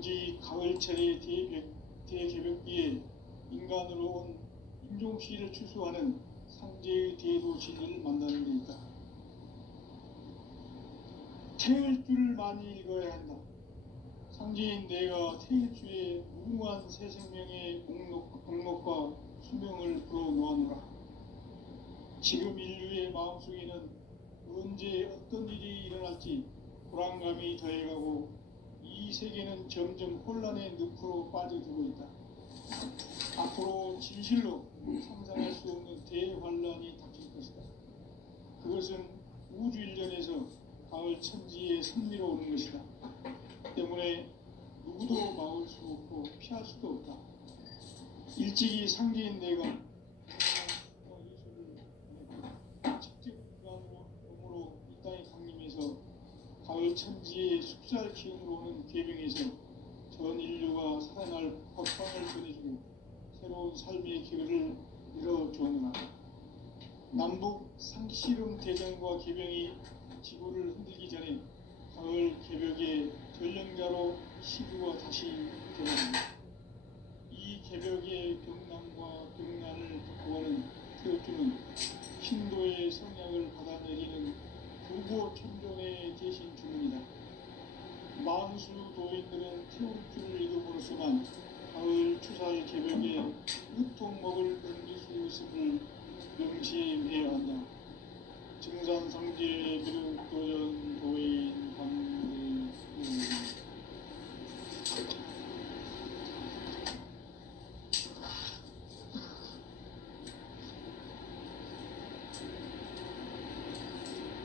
오직 가을철의 대개벽기에 인간으로 온 인종시를 추수하는 상제의 대도시를 만나는 데 있다. 태일주를 많이 읽어야 한다. 상제인 내가 태일주의 무궁한 새 생명의 공록과 수명을 불어놓아노라. 지금 인류의 마음속에는 언제 어떤 일이 일어날지 불안감이 더해가고 이 세계는 점점 혼란의 늪으로 빠져들고 있다. 앞으로 진실로 상상할 수 없는 대환란이 닥칠 것이다. 그것은 우주 일전에서 가을 천지의 섭리로 오는 것이다. 때문에 누구도 막을 수 없고 피할 수도 없다. 일찍이 상제인 내가 예수를 직접 몸으로 이 땅에 강림해서 가을 천지의 숲살 기운으로 오는 계병에서 전 인류가 살아날 법방을 전해주고 새로운 삶의 기회를 열어주었노라. 남북 상씨름 대전과 계병이 지구를 흔들기 전에 가을 개벽의 전령자로 시구가 다시 되어간다. 이 개벽의 병남과 병난을 극복하는 태우주는 신도의 성약을 받아내리는 부고 천존의 대신 주문이다. 만수 도인들은 태우주를 읽음으로써만 가을 추살 개벽의 유통목을 넘길 수 있음을 명심해야 한다. 증산상제 비륵도전 도인 강대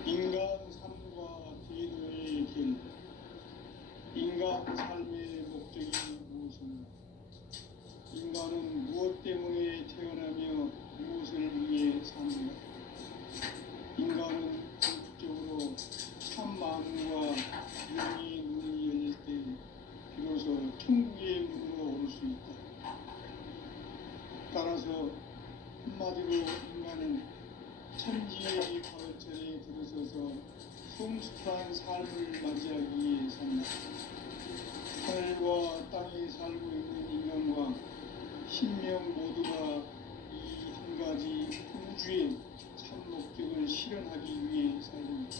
인간 삶과 제도의 길. 인간 삶의 목적이 무엇인가? 인간은 무엇 때문에 태어나며 무엇을 위해 사는가? 인간은 궁극적으로 참 마음과 영의 문이 열릴 때 비로소 천국의 문으로 올 수 있다. 따라서 한마디로 인간은 천지의 가을철에 들어서서 성숙한 삶을 맞이하기 위해 산다. 하늘과 땅에 살고 있는 인간과 신명 모두가 이 한 가지 우주의 참 목적을 실현하기 위해 살립니다.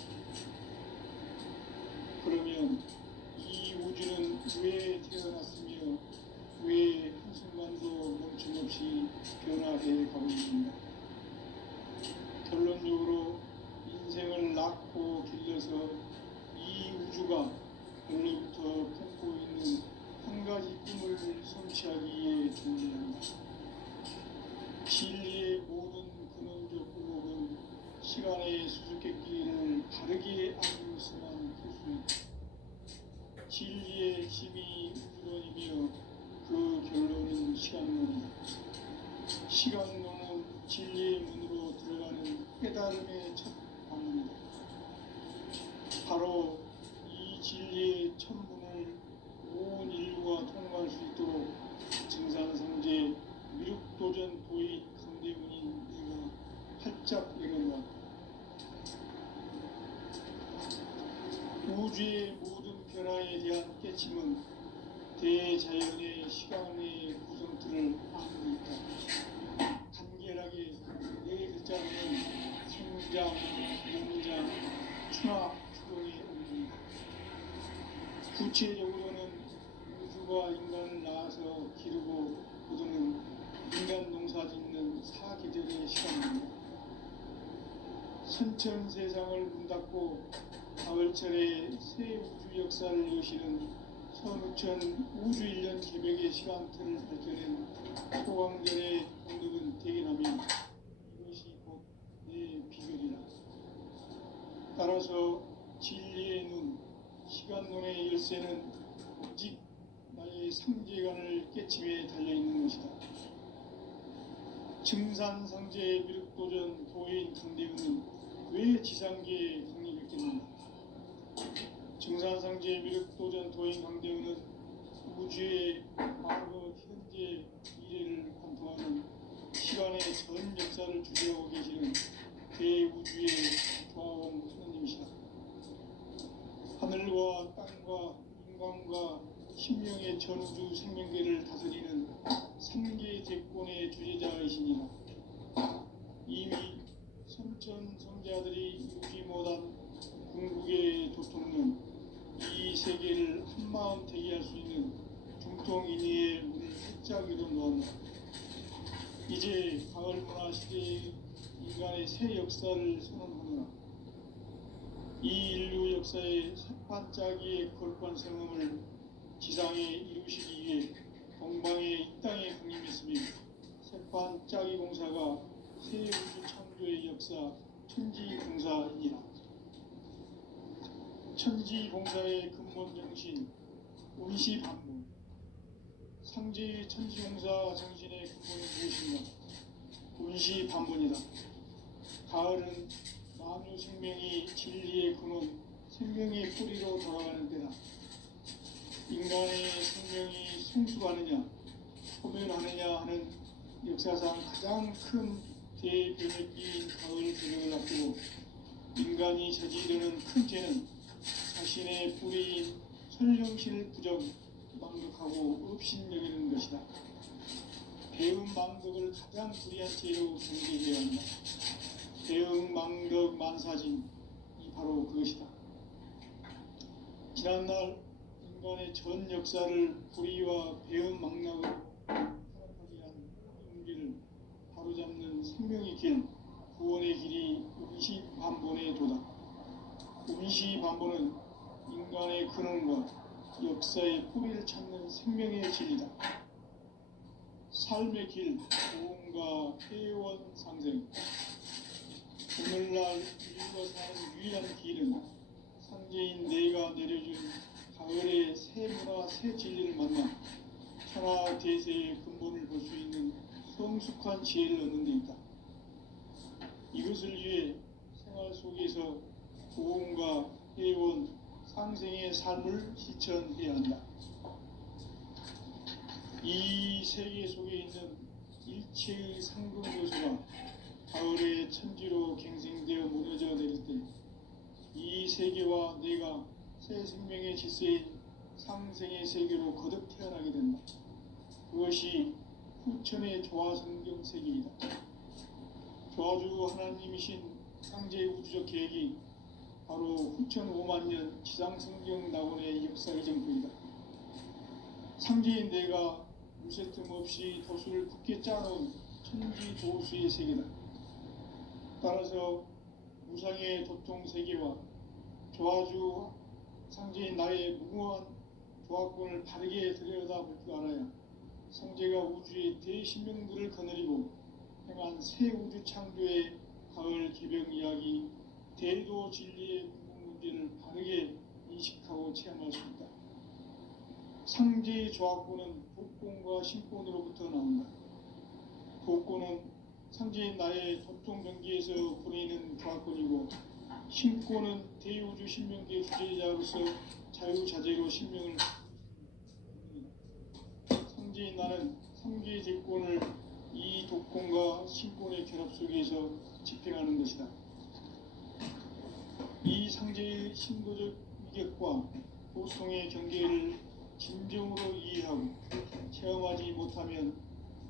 그러면 이 우주는 왜 태어났으며 왜 한순간도 멈춤없이 변화해 가고 있는가? 결론적으로 인생을 낳고 길러서 이 우주가 원래부터 품고 있는 한 가지 꿈을 성취하기 위해 존재한다. 진리의 모든 근원적 의혹은 시간의 수수께끼를 다르게 알고서만 풀 수 있다. 진리의 힘이 우주론이며 그 결론은 시간론이다. 시간론은 진리의 문으로 들어가는 깨달음의 첫 방문이다. 바로 이 진리의 첫 문을 온 인류가 통과할 수 있도록 증산상제 미륵도전 도의 강대문인 내가 활짝 열어놓았다. 우주의 모든 변화에 대한 깨침은 대자연의 시간의 구성틀을 안고 있다. 간결하게 네 글자로는 성장, 공장, 충합, 추동의 의미입니다. 구체적으로는 우주가 인간을 낳아서 기르고 거두는 인간 농사 짓는 사계절의 시간입니다. 선천 세상을 문 닫고 가을철에 새 우주 역사를 여시는 선우천 우주 1년 개벽의 시간틀을 발견한 소강전의 공덕은 대견하며 이것이 곧 내 비결이라. 따라서 진리의 눈, 시간론의 열쇠는 오직 나의 상제관을 깨침에 달려있는 것이다. 증산상제 미륵도전 도인 강대근은 왜 지상계에 강림했겠는가? 증산상제 미륵도전 도인 강대근은 우주의 과거, 현재, 미래를 관통하는 시간의 전 역사를 주재하고 계시는 대우주의 조화원 하느님이시다. 하늘과 땅과 인간과 신명의 생명의 전우주 생명계를 다스리는 삼계 제권의 주제자이시니라. 이미 선천성자들이 이루지 못한 궁극의 도통은 이 세계를 한마음 되게 할 수 있는 중통인의의 문을 활짝 열어놓았다. 이제 가을 문화 시대의 인간의 새 역사를 선언하노라. 이 인류 역사의 새반짝이의 거룩한 성음을 지상에 이루시기 위해 동방의 이 땅에 강림했으며 새반짝이 공사가 새 우주 창조의 역사 천지공사이니라. 천지공사의 근본 정신 운시반문. 상제의 천지공사 정신의 근본은 무엇인가? 운시반문이다. 가을은 만유 생명이 진리의 근원, 생명의 뿌리로 돌아가는 때다. 인간의 생명이 성숙하느냐, 소멸하느냐 하는 역사상 가장 큰 대변혁기인 가을 저녁을 앞두고 인간이 저지르는 큰 죄는 자신의 뿌리인 설령신을 부정, 망덕하고 업신여기는 것이다. 배움 망덕을 가장 불의한 죄로 경계해야 한다. 배움 망덕 만사진, 이 바로 그것이다. 지난날 인간의 전 역사를 불의와 배움 망락으로 타락하게 한 인기를 바로잡는 생명의 길, 구원의 길이 운시반본의 도다. 운시반본은 인간의 근원과 역사의 뿌리를 찾는 생명의 진리다. 삶의 길, 고음과 회원 상생. 오늘날 인류가 사는 유일한 길은 상제인 내가 내려준 가을의 새 문화, 새 진리를 만나 천하 대세의 근본을 볼 수 있는 성숙한 지혜를 얻는 데 있다. 이것을 위해 생활 속에서 고음과 회원, 상생의 삶을 실천해야 한다. 이 세계 속에 있는 일체의 상근 요소가 가을의 천지로 갱생되어 무너져 내릴 때 이 세계와 내가 새 생명의 질서인 상생의 세계로 거듭 태어나게 된다. 그것이 후천의 조화성경 세계이다. 조화주 하나님이신 상제의 우주적 계획이 바로 후천 5만 년 지상성경 낙원의 역사의 정부이다. 상제인 내가 무쇠틈 없이 도수를 굳게 짜놓은 천지 도수의 세계다. 따라서 무상의 도통 세계와 조화주 상제인 나의 무궁한 조화권을 바르게 들여다볼 줄 알아야 상제가 우주의 대신명들을 거느리고 행한 새 우주 창조의 가을 개병 이야기, 대도 진리의 궁극 문제를 바르게 인식하고 체험할 수 있다. 상제의 조화권은 복권과 신권으로부터 나온다. 복권은 상제인 나의 도통 경기에서 보내는 조화권이고, 신권은 대우주 신명계 주제자로서 자유자재로 신명을 상제인 나는 상계의 제권을 이 독권과 신권의 결합 속에서 집행하는 것이다. 이 상제의 신도적 위격과 보통의 경계를 진정으로 이해하고 체험하지 못하면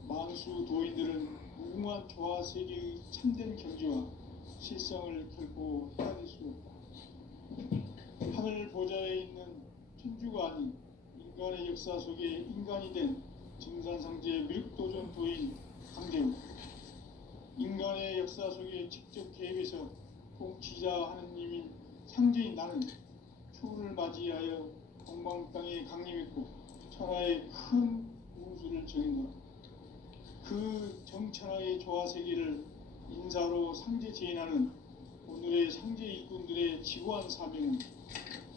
만수 도인들은 무궁한 조화 세계의 참된 경지와 실성을 결코 헤아릴 수 없다. 하늘 보좌에 있는 천주가 아닌 인간의 역사 속에 인간이 된 증산상제 밀도전 도인 강대우, 인간의 역사 속에 직접 개입해서 통치자 하느님인 상제인 나는 초를 맞이하여 동방 땅에 강림했고 천하의 큰 우주를 정했노라. 그 정천하의 조화 세계를 인사로 상제 제인하는 오늘의 상제 일꾼들의 지구한 사명은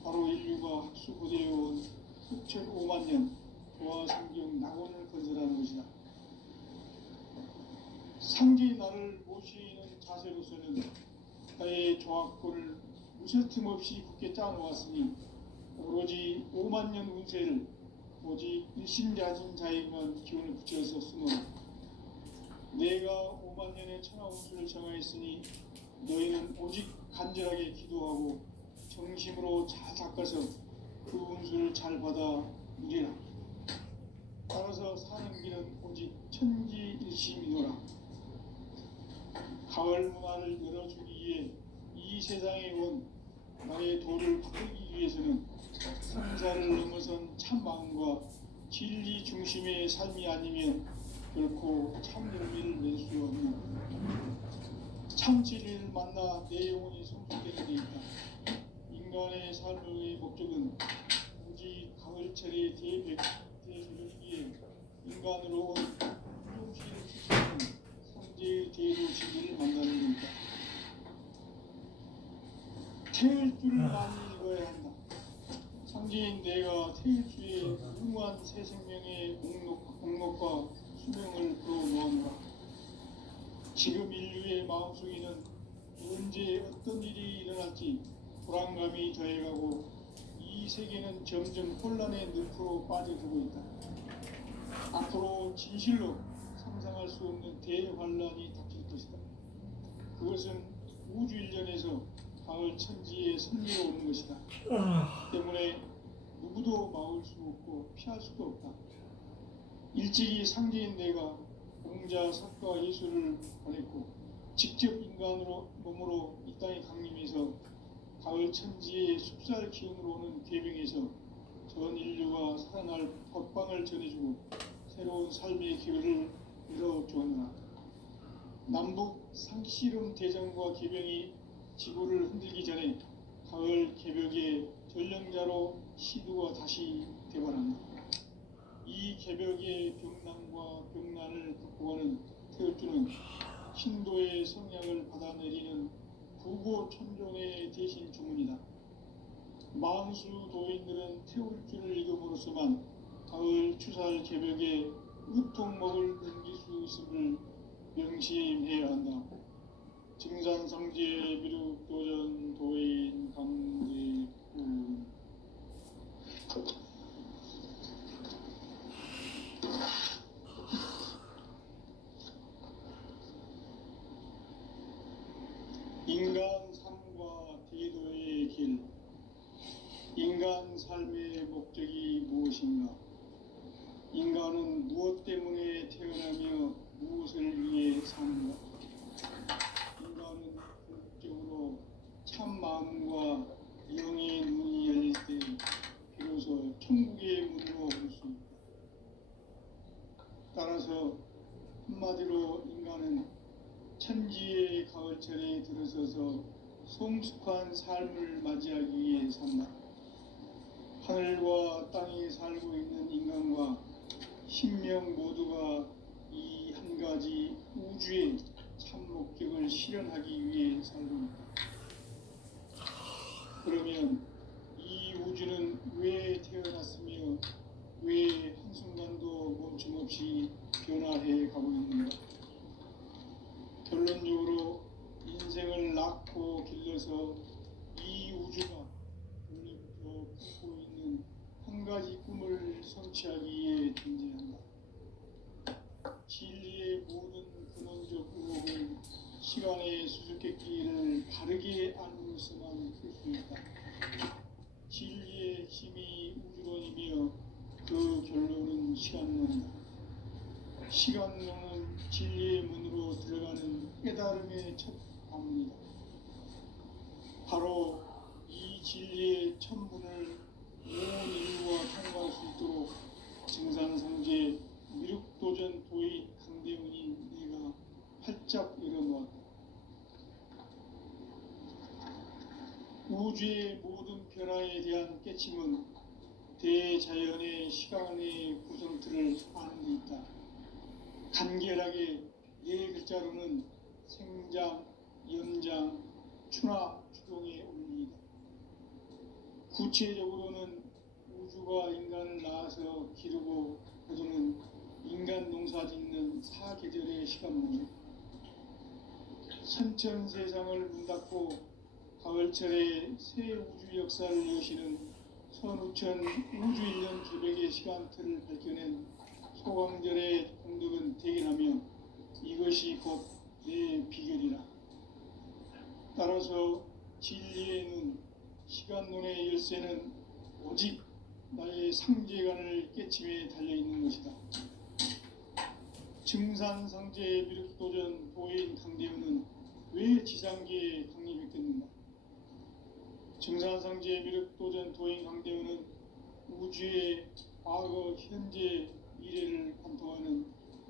바로 인류가 학수고대해온 후천 5만 년 조화 성경 낙원을 건설하는 것이다. 상제의 나를 모시는 자세로서는 나의 조화권을 무쇠틈 없이 굳게 짜놓았으니 오로지 5만 년 운세를 오직 일심자진 자에게만 기운을 붙여서 쓰노라. 내가 5만 년의 천하 운수를 정하였으니 너희는 오직 간절하게 기도하고 정심으로 잘 닦아서 그 운수를 잘 받아 누리라. 따라서 사는 길은 오직 천지일심이노라. 가을 문화를 열어주기 위해 이 세상에 온 나의 도를 바꾸기 위해서는 상사를 넘어선 참 마음과 진리 중심의 삶이 아니면 결코 참 열매를 낼 수 없는 참 진리를 만나 내 영혼이 성숙되는 데 있다. 인간의 삶의 목적은 오직 가을철의 대주를 위해 인간으로 온 조금씩을 추구하는 성제의 대도 진리를 만나는 것이다. 태을 줄을 많이 읽어야 한다. 상제인 내가 태을 주에 무궁한 새 생명의 목록과 수명을 풀어놓았노라. 지금 인류의 마음속에는 언제 어떤 일이 일어날지 불안감이 더해가고 이 세계는 점점 혼란의 늪으로 빠져들고 있다. 앞으로 진실로 상상할 수 없는 대환란이 닥칠 것이다. 그것은 우주 일련에서 가을 천지에 선미로 오는 것이다. 때문에 누구도 막을 수 없고 피할 수도 없다. 일찍이 상제인 내가 공자, 석가, 예수를 보냈고 직접 인간으로 몸으로 이 땅에 강림해서 가을 천지의 숲살 기운으로 오는 괴병에서 전 인류가 살아날 법방을 전해주고 새로운 삶의 기회를 열어주었노라. 남북 상씨름 대전과 개병이 지구를 흔들기 전에 가을 개벽의 전령자로 시두가 다시 되관한다. 이 개벽의 병난과 병난을 극복하는 태을주는 신도의 성향을 받아내리는 부고천종의 대신 주문이다. 만수 도인들은 태울주를 읽음으로써만 가을 추살 개벽의 으통목을 넘길 수 있음을 명심해야 한다. 증산성제 미륵도전 도인 강제군 인간 삶과 대도의 길. 인간 삶의 목적이 무엇인가? 인간은 무엇 때문에 태어나며 무엇을 위해 사는가? 인간은 궁극적으로 참 마음과 영의 눈이 열릴 때 비로소 천국의 문으로 올 수 있다. 따라서 한마디로 인간은 천지의 가을철에 들어서서 성숙한 삶을 맞이하기 위해 산다. 하늘과 땅에 살고 있는 인간과 신명 모두가 이 한 가지 우주의 참 목적을 실현하기 위해 살고 있다. 그러면 이 우주는 왜 태어났으며 왜 한순간도 멈춤없이 변화해 가고 있는가? 결론적으로 인생을 낳고 길러서 이 우주가 원래부터 품고 있는 한 가지 꿈을 성취하기 위해 존재한다. 진리의 모든 근원적 의혹은 시간의 수수께끼를 바르게 알므로서만 풀 수 있다. 진리의 힘이 우주론이며 그 결론은 시간론이다. 시간론은 진리의 문으로 들어가는 깨달음의 첫 방문이다. 바로 이 진리의 첫 문을 온 인류가 통과할 수 있도록 증산성제 미륵도전 도의 강대문인 내가 활짝 열어놓았다. 우주의 모든 변화에 대한 깨침은 대자연의 시간의 구성틀을 아는 데 있다. 간결하게 네 글자로는 생장, 연장, 추나 추동의 원리이다. 구체적으로는 우주가 인간을 낳아서 기르고 거두는 인간 농사 짓는 사계절의 시간문이다. 선천세상을 문닫고 가을철에 새 우주 역사를 여시는 선우천 우주일년 개벽의 시간틀을 밝혀낸 소강절의 공덕은 대견하며 이것이 곧 내 비결이라. 따라서 진리의 눈, 시간론의 열쇠는 오직 나의 상제관을 깨침에 달려있는 것이다. 증산상제 미륵도전 도인 강대우는 왜 지상계에 강림했겠는가? 증산상제 미륵도전 도인 강대우는 우주의 과거, 현재, 미래를 관통하는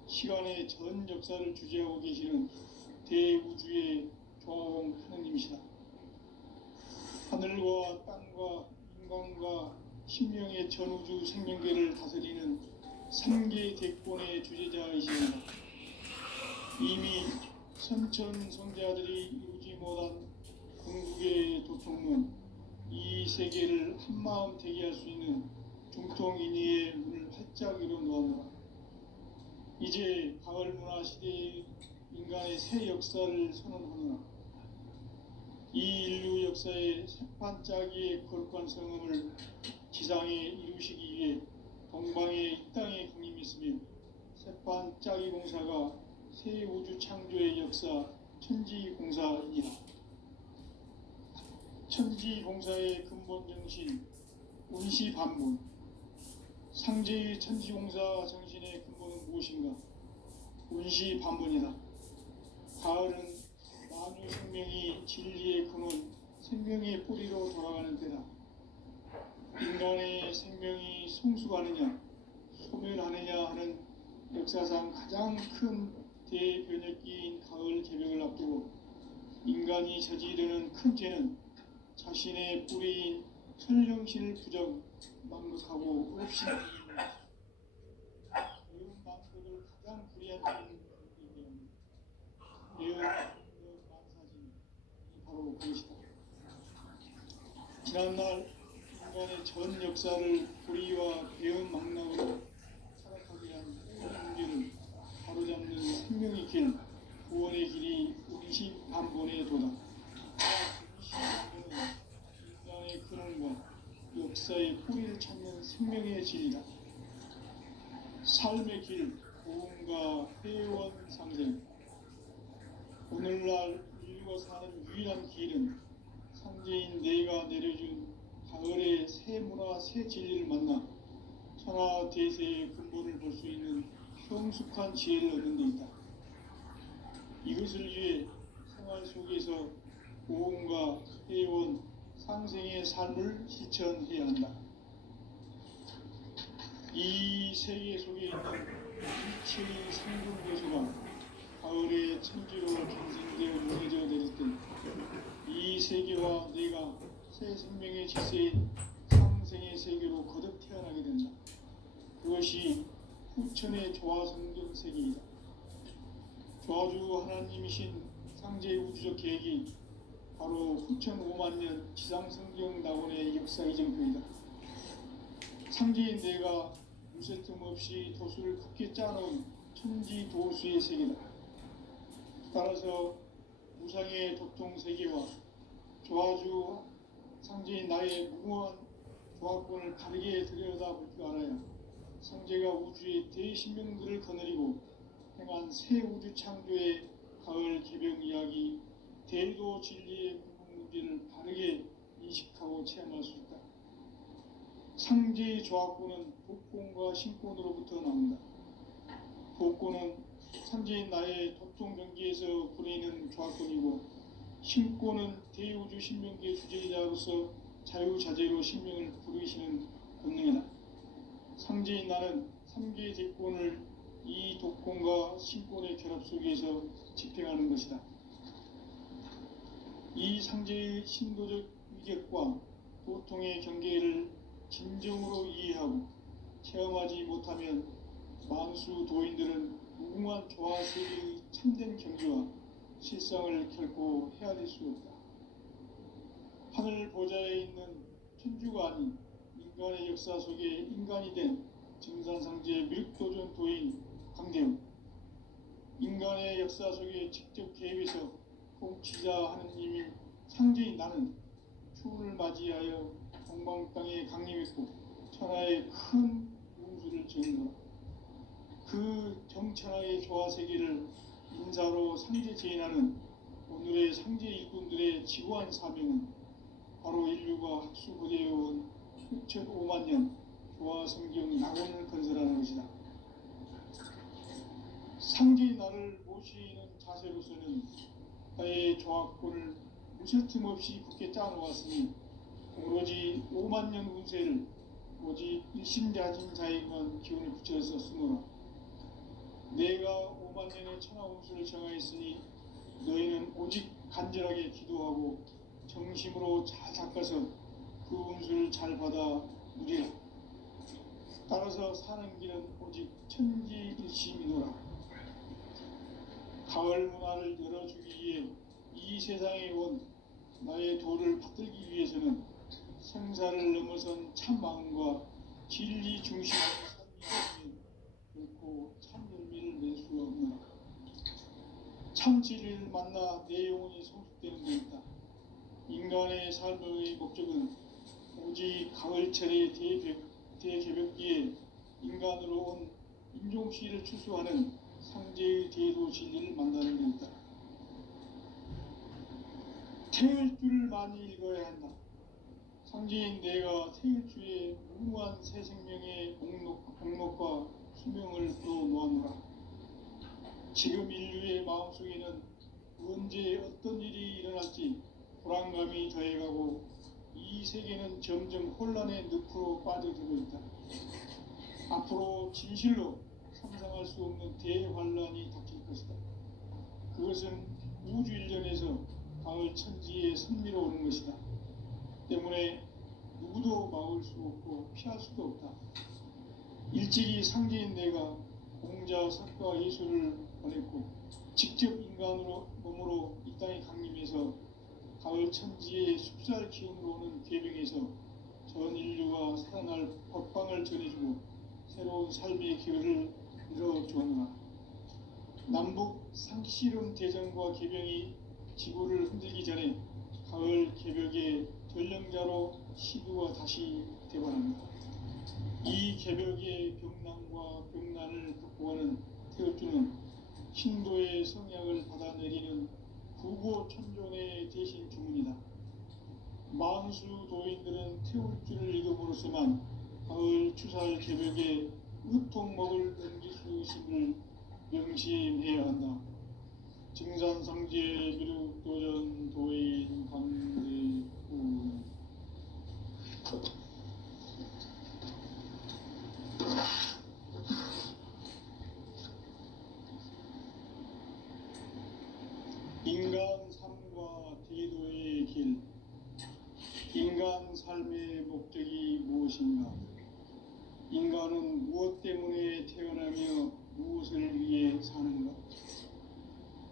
시간의 전 역사를 주재하고 계시는 대우주의 조화공 하느님이시다. 하늘과 땅과 인간과 신명의 전우주 생명계를 다스리는 3계 대권의 주재자이십니다. 이미 선천성자들이 이루지 못한 궁극의 도통문, 이 세계를 한마음 대기할 수 있는 중통인의의 문을 활짝 열어놓았노라. 이제 가을문화 시대의 인간의 새 역사를 선언하노라. 이 인류 역사의 새판짜기의 거룩한 성음을 지상에 이루시기 위해 동방의 이 땅에 강림했으며 새판짜기 공사가 새 우주 창조의 역사 천지공사이니라. 천지공사의 근본 정신 운시반문. 상제의 천지공사 정신의 근본은 무엇인가? 운시반문이다. 가을은 만유 생명이 진리의 근원, 생명의 뿌리로 돌아가는 때다. 인간의 생명이 성숙하느냐, 소멸하느냐 하는 역사상 가장 큰 대변혁기인 가을 개벽을 앞두고 인간이 저지르는 큰 죄는 자신의 뿌리인 천령신을 부정, 망극하고 없이 배운 방법을 가장 불이한 죄인 배운 만사진이 바로 그것이다. 지난날 인간의 전 역사를 불의와 배은 망락으로 살아가게 한 모든 문제를 바로잡는 생명의 길, 구원의 길이 운시반본의 도다. 운시반본은 인간의 근원과 역사의 뿌리를 찾는 생명의 진리다. 삶의 길, 고음과 회원 상생. 오늘날 인류가 사는 유일한 길은 상제인 내가 내려준 가을의 새 문화, 새 진리를 만나 천하 대세의 근본을 볼 수 있는 성숙한 지혜를 얻는 데 있다. 이것을 위해 생활 속에서 고음과 회원, 상생의 삶을 실천해야 한다. 이 세계 속에 있는 일체의 생존 요소가 가을의 천지로 경생되어 융해져 내릴 때 이 세계와 내가 새 생명의 질서인 상생의 세계로 거듭 태어나게 된다. 그것이 후천의 조화성경 세계이다. 조화주 하나님이신 상제의 우주적 계획이 바로 후천 5만년 지상성경 낙원의 역사 이정표이다. 상제인 내가 무쇠 틈 없이 도수를 굳게 짜놓은 천지 도수의 세계다. 따라서 무상의 도통 세계와 조화주 상제인 나의 무궁한 조화권을 다르게 들여다볼 줄 알아야 상제가 우주의 대신명들을 거느리고 행한 새 우주 창조의 가을 개벽 이야기, 대도 진리의 궁극 문제를 바르게 인식하고 체험할 수 있다. 상제의 조화권은 복권과 신권으로부터 나온다. 복권은 상제인 나의 도통 경계에서 부리는 조화권이고, 신권은 대우주 신명계 주제자로서 자유자재로 신명을 부르시는 권능이다. 상제인 나는 3개 대권을 이 독권과 신권의 결합 속에서 집행하는 것이다. 이 상제의 신도적 위격과 도통의 경계를 진정으로 이해하고 체험하지 못하면 만수 도인들은 무궁한 조화 세계의 참된 경지와 실상을 결코 헤아릴 수 없다. 하늘 보좌에 있는 천주가 아닌 인간의 역사 속에 인간이 된 증산상제 미륵도전 도인 강대우. 인간의 역사 속에 직접 개입해서 통치자 하느님이 상제인 나는 추운을 맞이하여 동방 땅에 강림했고 천하의 큰 운수를 지은 것. 그 정천하의 조화 세계를 인사로 상제 제인하는 오늘의 상제 일꾼들의 지구한 사명은 바로 인류가 학수부대해온 6,500만 년 조화 성경 낙원을 건설하는 것이다. 나를 모시는 자세로서는 나의 조합권을 무실 틈 없이 굳게 짜놓았으니 오로지 5만 년 운세를 오직 일심자진 자에게만 기운을 붙여서 쓰노라. 내가 5만 년의 천하 운수를 정하였으니 너희는 오직 간절하게 기도하고 정심으로 잘 닦아서 그 운수를 잘 받아 누리라. 따라서 사는 길은 오직 천지일심이노라. 가을 문화를 열어주기 위해 이 세상에 온 나의 도를 받들기 위해서는 생사를 넘어선 참 마음과 진리 중심의 삶이 결코 참 열매를 낼 수 없노라. 참 진리를 만나 내 영혼이 성숙되는 데 있다. 인간의 삶의 목적은 오직 가을철의 대개벽기에 인간으로 온 인종시를 추수하는 상제의 대도 진리를 만나는 데 있다. 태일주를 많이 읽어야 한다. 상제인 내가 태일주의 무궁한 새 생명의 공록과 수명을 풀어놓아노라. 지금 인류의 마음속에는 언제 어떤 일이 일어날지 불안감이 더해가고 이 세계는 점점 혼란의 늪으로 빠져들고 있다. 앞으로 진실로 상상할 수 없는 대환란이 닥칠 것이다. 그것은 우주 일련에서 가을 천지에 선미로 오는 것이다. 때문에 누구도 막을 수 없고 피할 수도 없다. 일찍이 상제인 내가 공자, 석가, 예술을 보냈고 직접 인간으로 몸으로 이 땅에 강림해서 가을 천지의 숲살 기운으로 오는 궤병에서 전 인류가 살아날 법방을 전해주고 새로운 삶의 기회를 열어주었노라. 남북 상씨름 대전과 궤병이 지구를 흔들기 전에 가을 개벽의 전령자로 시두가 다시 되관합니다. 이 개벽의 병난과 병난을 극복하는 태엽주는 신도의 성약을 받아내리는 구고천존의 대신 주문이다. 만수 도인들은 태울주를 읽음으로써만 가을 추살 개벽의 의통목을 넘길 수 있음을 명심해야 한다. 증산상제 미륵도전 도인 강대우. 인간 삶과 대도의 길. 인간 삶의 목적이 무엇인가? 인간은 무엇 때문에 태어나며 무엇을 위해 사는가?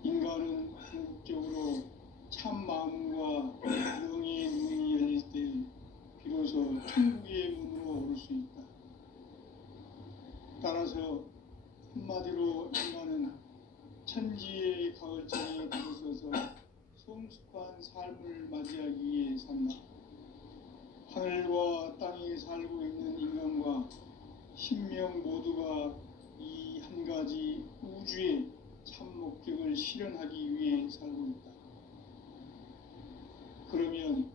인간은 궁극적으로 참 마음과 영의 문이 열릴 때 비로소 천국의 문으로 오를 수 있다. 따라서 한마디로 인간은 천지의 가을장에 들어서서 성숙한 삶을 맞이하기 위해 산다. 하늘과 땅에 살고 있는 인간과 신명 모두가 이 한 가지 우주의 참 목적을 실현하기 위해 살고 있다. 그러면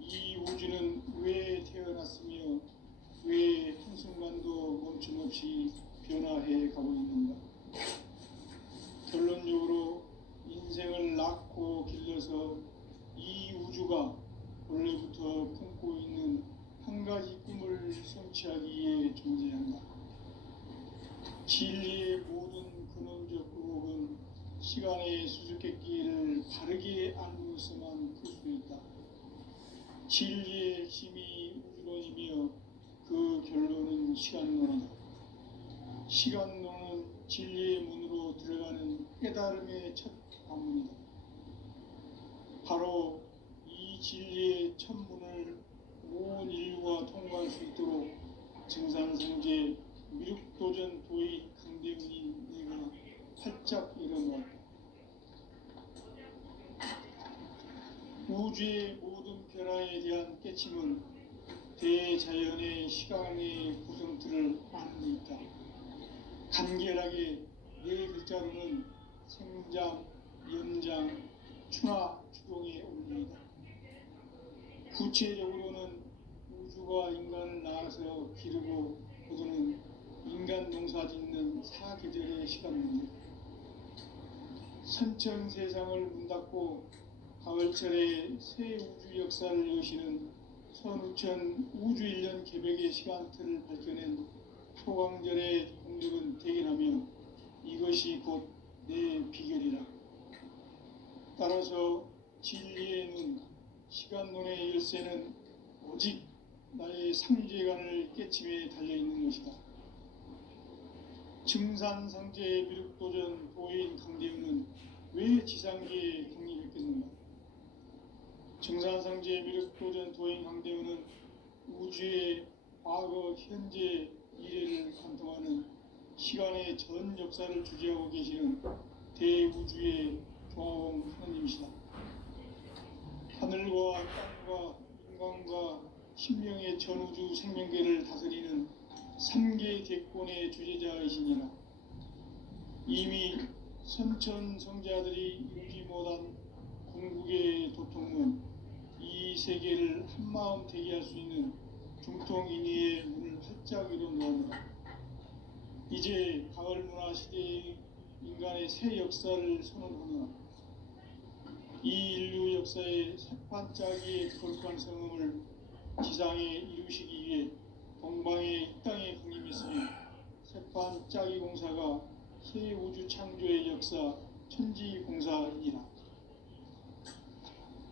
이 우주는 왜 태어났으며 왜 한순간도 멈춤없이 변화해 가고 있는가? 결론적으로 인생을 낳고 길러서 이 우주가 원래부터 품고 있는 한 가지 꿈을 성취하기 위해 존재한다. 진리의 모든 근원적 의혹은 시간의 수수께끼를 바르게 알고서만 풀 수 있다. 진리의 핵심이 우주론이며 그 결론은 시간론이다. 시간론은 진리의 문으로 들어가는 깨달음의 첫 관문이다. 바로 이 진리의 첫 문을 온 인류가 통과할 수 있도록 증산성제 미륵도전 도의 강대훈이 내가 활짝 일어났다. 우주의 모든 변화에 대한 깨침은 대자연의 시간의 구성틀을 아는 데 있다. 간결하게 네 글자로는 생장, 연장, 추나 추동의 원리이다. 구체적으로는 우주가 인간을 낳아서 기르고 거두는 인간 농사 짓는 사계절의 시간입니다. 선천 세상을 문 닫고 가을철에 새 우주 역사를 여시는 선우천 우주 1년 개벽의 시간틀을 밝혀낸 소강절의 공력은 대견하며 이것이 곧 내 비결이라. 따라서 진리의 눈, 시간론의 열쇠는 오직 나의 상제관을 깨침에 달려있는 것이다. 증산상제의 미륵도전 도인 강대우는 왜 지상계에 독립했겠는가? 증산상제의 미륵도전 도인 강대우는 우주의 과거, 현재, 미래를 관통하는 시간의 전 역사를 주재하고 계시는 대우주의 조화원 하느님이시다. 하늘과 땅과 인간과 신명의 전우주 생명계를 다스리는 3개 대권의 주제자이시니라. 이미 선천성자들이 이루지 못한 궁극의 도통은 이 세계를 한마음 되게 할 수 있는 중통인의의 문을 활짝 열어 놓았노라. 이제 가을 문화 시대의 인간의 새 역사를 선언하노라. 이 인류 역사의 새반짝이의 거룩한 성음을 지상에 이루시기 위해 동방의 이 땅에 강림했으며 새반짝이 공사가 새 우주 창조의 역사 천지공사이니라.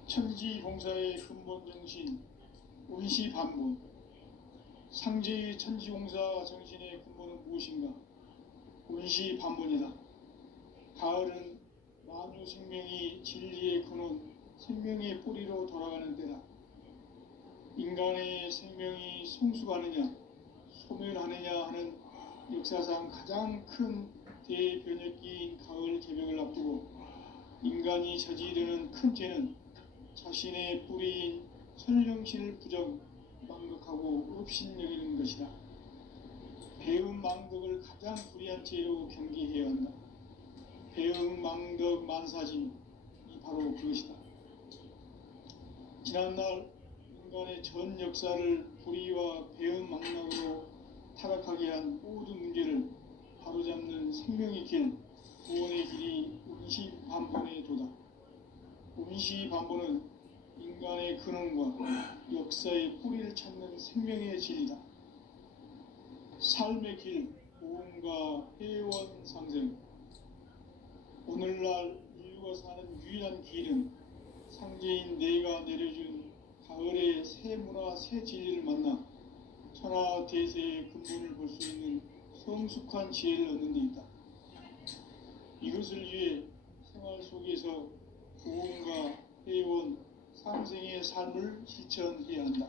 천지공사의 근본 정신 운시반본. 상제의 천지공사 정신의 근본은 무엇인가? 운시반본이다. 가을은 만유 생명이 진리의 근원, 생명의 뿌리로 돌아가는 때다. 인간의 생명이 성숙하느냐, 소멸하느냐 하는 역사상 가장 큰 대변혁기인 가을 개벽을 앞두고 인간이 저지르는 큰 죄는 자신의 뿌리인 설령신을 부정, 망극하고 업신여기는 것이다. 배음 망덕을 가장 불의한 죄로 경계해야 한다. 배음 망덕 만사진이 바로 그것이다. 지난날 인간의 전 역사를 불의와 배음 망락으로 타락하게 한 모든 문제를 바로잡는 생명의 길, 구원의 길이 운시반본의 도다. 운시반본은 인간의 근원과 역사의 뿌리를 찾는 생명의 진리다. 삶의 길, 보험과 회원 상생. 오늘날 인류가 사는 유일한 길은 상제인 내가 내려준 가을의 새 문화, 새 진리를 만나 천하 대세의 근본을 볼 수 있는 성숙한 지혜를 얻는 데 있다. 이것을 위해 생활 속에서 보험과 회원, 상생의 삶을 실천해야 한다.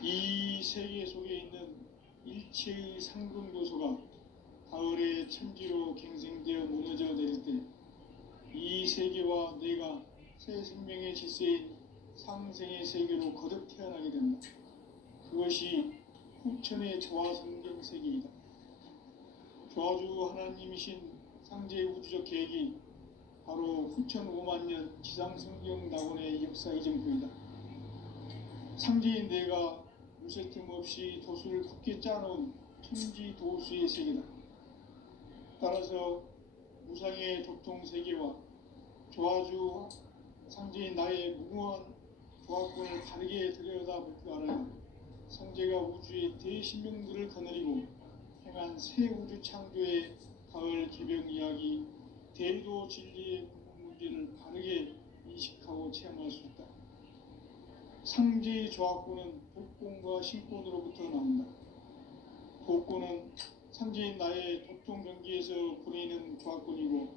이 세계 속에 있는 일체의 상금 요소가 가을의 천지로 갱생되어 무너져 내릴 때 이 세계와 내가 새 생명의 질서인 상생의 세계로 거듭 태어나게 된다. 그것이 후천의 조화성경 세계이다. 조화주 하나님이신 상제 우주적 계획이 바로 후천 5만년 지상성경 낙원의 역사의 정표이다. 상제인 내가 무쇠 틈 없이 도수를 굳게 짜놓은 천지 도수의 세계다. 따라서 무상의 도통 세계와 조화주 상제인 나의 무궁한 조화권을 바르게 들여다볼 줄 알아야 상제가 우주의 대신명들을 거느리고 행한 새 우주 창조의 가을 개벽 이야기, 대도 진리의 문제를 바르게 인식하고 체험할 수 있다. 상제의 조화권은 복권과 신권으로부터 나온다. 복권은 상제인 나의 도통 경기에서 부리는 조화권이고,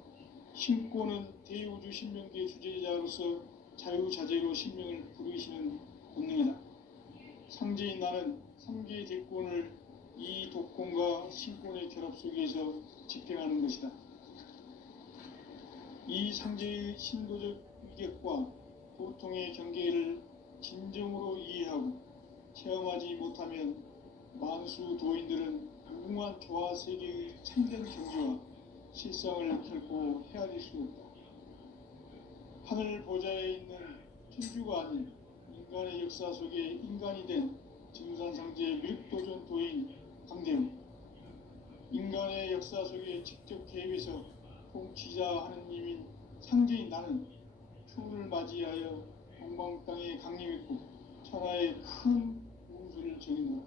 신권은 대우주 신명계의 주제자로서 자유자재로 신명을 부르시는 본능이다. 상제인 나는 3개의 대권을 이 독권과 신권의 결합 속에서 집행하는 것이다. 이 상제의 신도적 위격과 보통의 경계를 진정으로 이해하고 체험하지 못하면 만수 도인들은 무궁한 조화 세계의 참된 경지와 실상을 결코 헤아릴 수 없다. 하늘 보좌에 있는 천주가 아닌 인간의 역사 속에 인간이 된 증산상제 미륵도전 도인 강대우. 인간의 역사 속에 직접 개입해서 통치자 하느님인 상제인 나는 추운을 맞이하여 동방 땅에 강림했고 천하의 큰 우주를 정의노라.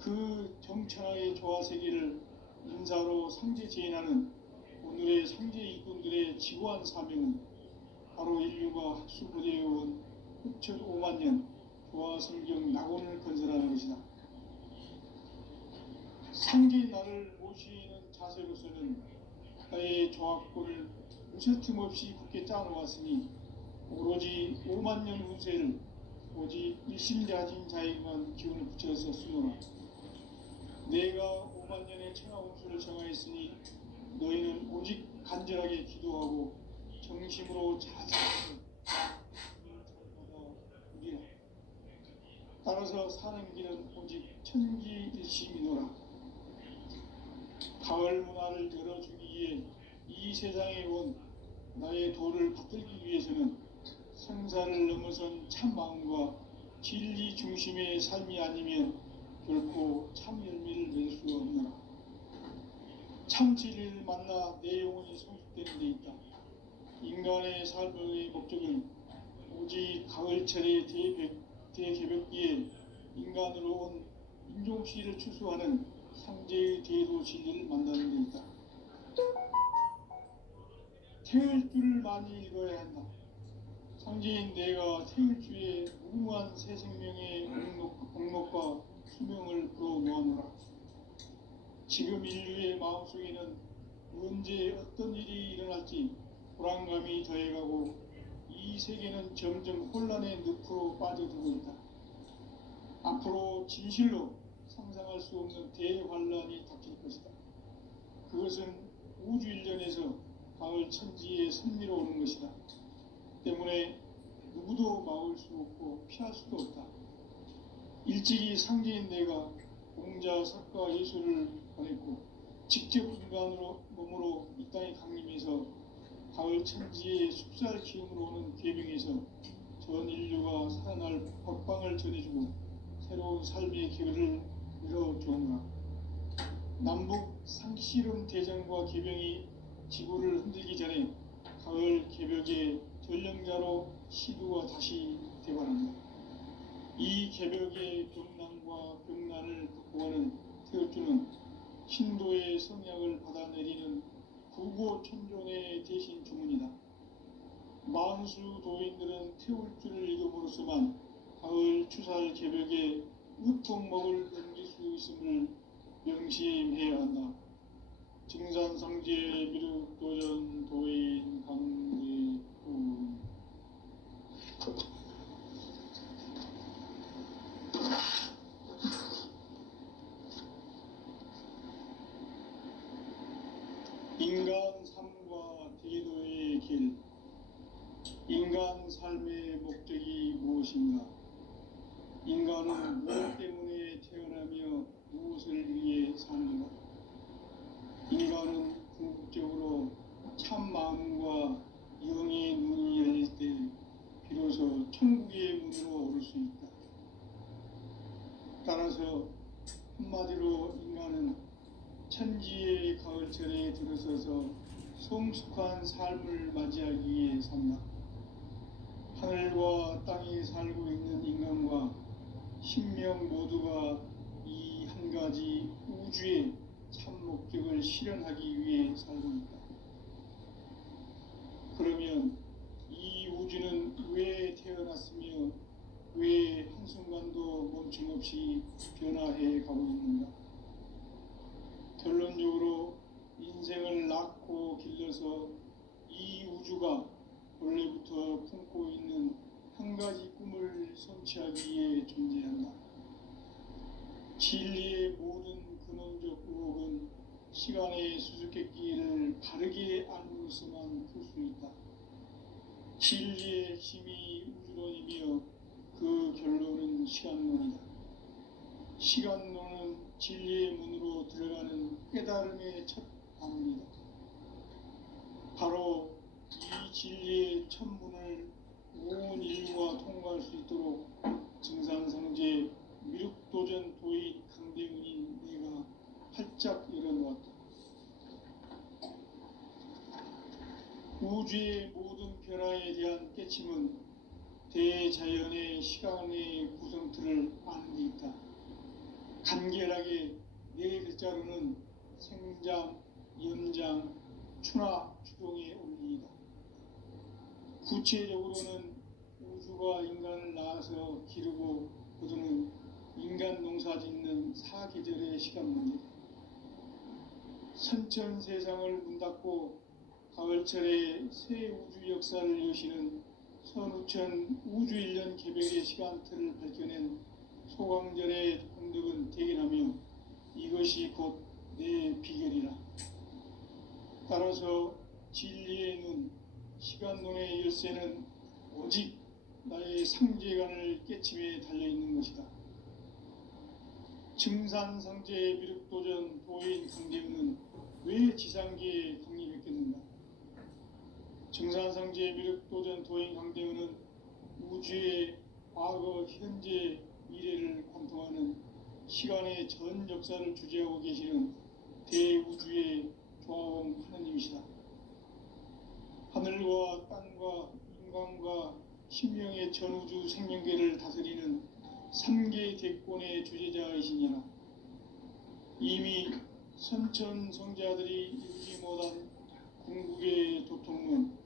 그 정천하의 조화세계를 인사로 상제 제인하는 오늘의 상제 일꾼들의 지구한 사명은 바로 인류가 학수부대해온 흡천 5만 년 조화성경 낙원을 건설하는 것이다. 상제인 나를 모시는 자세로서는 나의 조합권을 무쇠틈 없이 굳게 짜놓았으니 오로지 5만 년 운세를 오직 일심자진 자에게만 기운을 붙여서 쓰노라. 내가 5만 년의 천하운수를 정하였으니 너희는 오직 간절하게 기도하고 정심으로 자세히 누리라. 따라서 사는 길은 오직 천지일심이노라. 가을 문화를 열어주기 위해 이 세상에 온 나의 도를 받들기 위해서는 생사를 넘어선 참 마음과 진리 중심의 삶이 아니면 결코 참 열매를 낼 수 없노라. 참 진리를 만나 내 영혼이 성숙되는 데 있다. 인간의 삶의 목적은 오직 가을철의 대개벽기에 인간으로 온 인종시를 추수하는 상제의 대도 진리를 만나는 데 있다. 태을 줄을 많이 읽어야 한다. 상제인 내가 태을주의 무궁한 새 생명의 공록과 수명을 불어놓아노라. 지금 인류의 마음속에는 언제 어떤 일이 일어날지 불안감이 더해가고 이 세계는 점점 혼란의 늪으로 빠져들고 있다. 앞으로 진실로 상상할 수 없는 대환란이 닥칠 것이다. 그것은 우주 일련에서 가을 천지의 섭리로 오는 것이다. 때문에 누구도 막을 수 없고 피할 수도 없다. 일찍이 상제인 내가 공자, 석가, 예수를 보냈고 직접 인간으로 몸으로 이 땅에 강림해서 가을 천지의 숲살 기운으로 오는 계명에서 전 인류가 살아날 법방을 전해주고 새로운 삶의 기회를 열어주었노라. 남북 상씨름 대전과 개병이 지구를 흔들기 전에 가을 개벽의 전령자로 시두가 다시 되관한다. 이 개벽의 병난과 병난을 극복하는 태울주는 신도의 성약을 받아내리는 구고천존의 대신 주문이다. 만수 도인들은 태울주를 읽음으로써만 가을 추살 개벽의 으통목을 넘길 수 있음을 명심해야 한다. 증산상제 미륵도전 도인 강대훈. 인간 삶과 대도의 길. 인간 삶의 목적이 무엇인가? 인간은 무엇 때문에 태어나며 무엇을 위해 사는가? 인간은 궁극적으로 참 마음과 영의 문이 열릴 때 비로소 천국의 문으로 오를 수 있다. 따라서 한마디로 인간은 천지의 가을철에 들어서서 성숙한 삶을 맞이하기 위해 산다. 하늘과 땅에 살고 있는 인간과 신명 모두가 이 한 가지 우주의 참 목적을 실현하기 위해 살고 있다. 그러면 이 우주는 왜 태어났으며 왜 한순간도 멈춤없이 변화해 가고 있는가? 결론적으로 인생을 낳고 길러서 이 우주가 원래부터 품고 있는 한 가지 꿈을 성취하기 위해 존재한다. 진리의 모든 근원적 의혹은 시간의 수수께끼를 바르게 알므로서만 풀 수 있다. 진리의 핵심이 우주론이며 그 결론은 시간론이다. 시간론은 진리의 문으로 들어가는 깨달음의 첫 방문이다. 바로 이 진리의 첫 문을 온 인류가 통과할 수 있도록 증산상제 미륵도전 도인 강대훈인 내가 활짝 열어놓았다. 우주의 모든 변화에 대한 깨침은 대자연의 시간의 구성틀을 아는 데 있다. 간결하게 네 글자로는 생장, 연장, 추나 추동의 원리이다. 구체적으로는 우주가 인간을 낳아서 기르고 거두는 인간 농사 짓는 사계절의 시간 문제다. 선천 세상을 문 닫고 가을철에 새 우주 역사를 여시는 선우천 우주 1년 개벽의 시간틀을 밝혀낸 소강절의 공덕은 대견하며 이것이 곧 내 비결이라. 따라서 진리의 눈, 시간론의 열쇠는 오직 나의 상제관을 깨침에 달려있는 것이다. 증산상제의 미륵도전 도인 강대우는 왜 지상계에 강림했겠는가? 증산상제의 미륵도전 도인 강대우는 우주의 과거, 현재, 미래를 관통하는 시간의 전 역사를 주재하고 계시는 대우주의 조화원 하느님이시다. 하늘과 땅과 인간과 신명의 전우주 생명계를 다스리는 3개 대권의 주제자이시니라. 이미 선천 성자들이 이루지 못한 궁극의 도통론,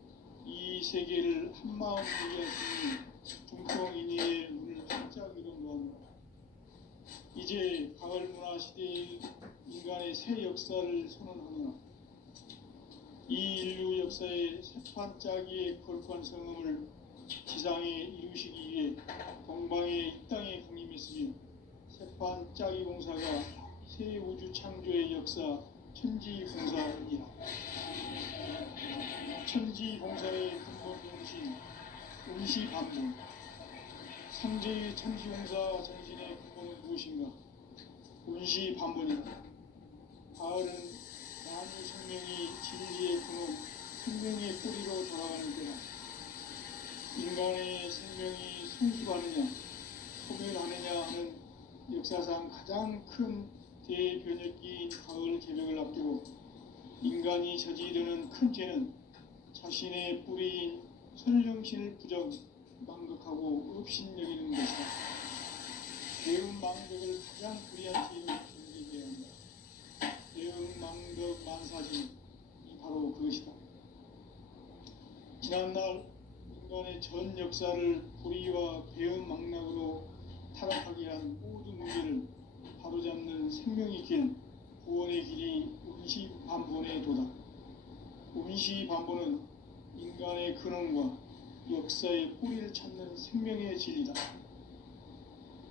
이 세계를 한마음 이해하시니 중통인의의 눈을 활짝 이룬 거합니다. 이제 가을 문화 시대의 인간의 새 역사를 선언하노라. 이 인류 역사의 새판짜기의 거룩한 성음을 지상에 이루시기 위해 동방의 이 땅에 강림했으며 새판짜기 공사가 새 우주 창조의 역사 천지공사이라. 천지공사의 근본 정신 운시반본. 상제의 천지공사 정신의 근본은 무엇인가? 운시반본이다. 가을은 만유 생명이 진리의 근원, 생명의 뿌리로 돌아가는 때다. 인간의 생명이 성숙하느냐, 소멸하느냐 하는 역사상 가장 큰 대변혁기인 가을 개벽을 앞두고 인간이 저지르는 큰 죄는 자신의 뿌리인 선령신을 부정, 망극하고 업신여기는 것이다. 대운망덕을 가장 불의한 죄로 경계해야 한다. 대운망덕 만사진이 바로 그것이다. 지난날 인간의 전 역사를 불의와 배은망락으로 타락하게 한 모든 문제를 바로잡는 생명의 길, 구원의 길이 운시반본의 도다. 운시반본은 인간의 근원과 역사의 뿌리를 찾는 생명의 진리다.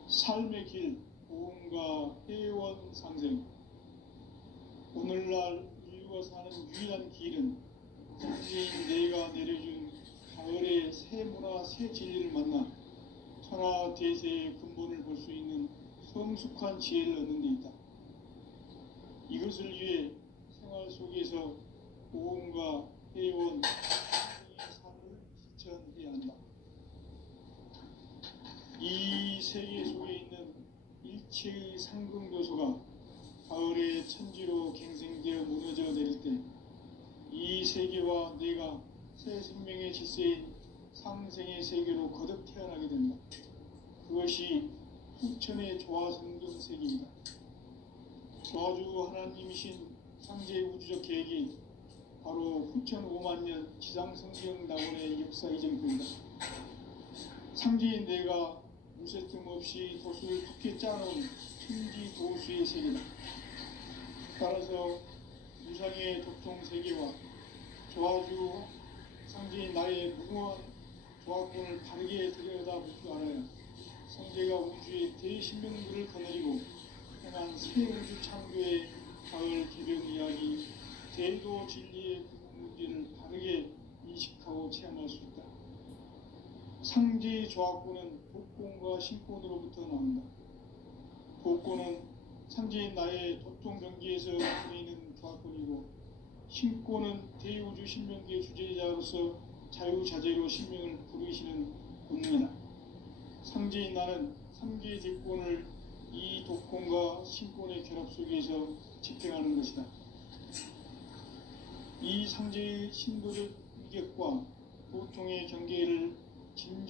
삶의 길, 보험과 회원 상생. 오늘날 인류가 사는 유일한 길은 성지인 내가 내려준 가을의 새 문화, 새 진리를 만나 천하 대세의 근본을 볼 수 있는 성숙한 지혜를 얻는 데 있다. 이것을 위해 생활 속에서 보험과 회원, 삶을 실천해야 한다. 이 세계 속에 있는 일체의 상승교소가 가을의 천지로 갱생되어 무너져 내릴 때 이 세계와 내가 새 생명의 질서인 상생의 세계로 거듭 태어나게 된다. 그것이 후천의 조화성경 세계이다. 조화주 하나님이신 상제 우주적 계획이 바로 후천 5만 년 지상성경 낙원의 역사 이정표이다. 상제인 내가 무쇠 틈 없이 도수를 두께 짜놓은 천지 도수의 세계다. 따라서 유상의 도통 세계와 조화주 상제인 나의 무궁한 조화권을 바르게 들여다볼 줄 알아야 상제가 우주의 대신명들을 거느리고 행한 새 우주 창조의 가을 개벽 이야기, 대도 진리의 근본 문제를 바르게 인식하고 체험할 수 있다. 상제의 조화권은 복권과 신권으로부터 나온다. 복권은 상제인 나의 도통 경계에서 보이는 조화권이고, 신권은 대우주 신명계의 주제자로서 자유자재로 신명을 부르시는 본능이다. 상제인 나는 3개의 대권을 이 독권과 신권의 결합 속에서 집행하는 것이다. 이 상제의 신도적 충격과 고통의 경계를 진정